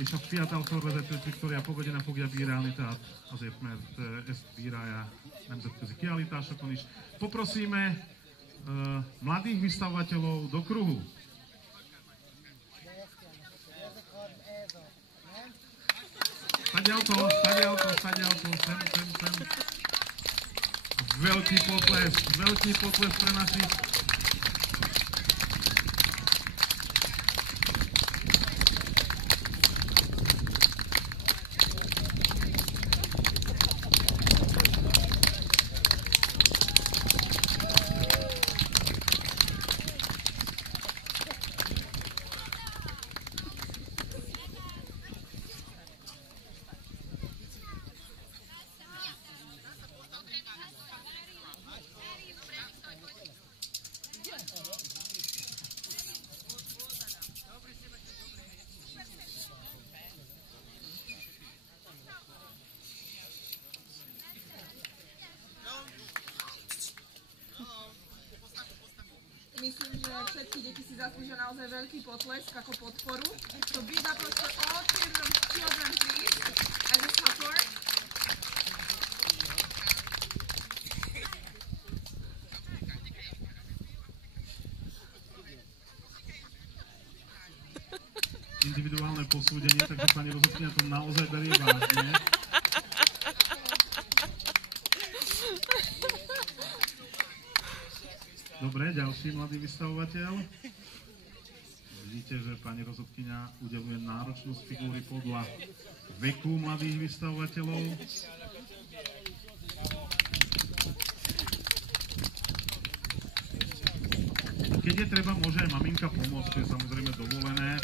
és a fiatal sorvezető Viktória Pogodina fogja bírálni, tehát azért, mert ezt bírálja nemzetközi kiállításokon is. Poprosíme mladých vystavovateľov do kruhu. Stadiaľto, sem. Veľký potlesk pre našich Myslím, že všetky deti si zaslúžia naozaj veľký potlesk ako podporu. So big applause for all children, please, as a support. Individuálne posúdenie, takže pani rozhodkyňa to naozaj berie vážne. Dobre, ďalší mladý vystavovateľ. Vidíte, že pani rozhodkyňa udeluje náročnosť figúry podľa veku mladých vystavovateľov. Keď je treba, môže aj maminka pomôcť, čo je samozrejme dovolené.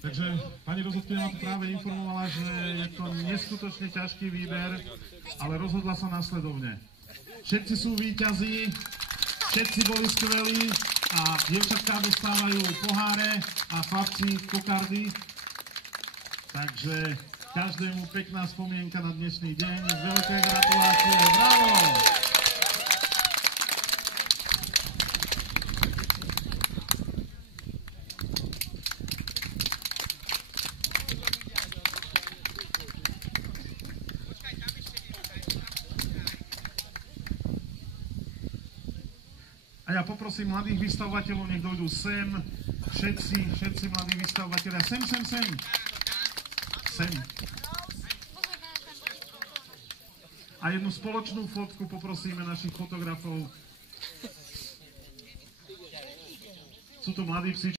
Takže pani rozhodkyňa ma tu práve informovala, že je to neskutočne ťažký výber, ale rozhodla sa následovne. Všetci sú víťazi, všetci boli skvelí a dievčatká dostávajú poháre a chlapci kokardy. Takže každému pekná spomienka na dnešný deň. Veľké gratulácie, bravo! A ja poprosím mladých vystavovateľov, nech dojdú sem. Všetci mladí vystavovateľia. Sem. A jednu spoločnú fotku poprosíme našich fotografov. Sú to mladí psi.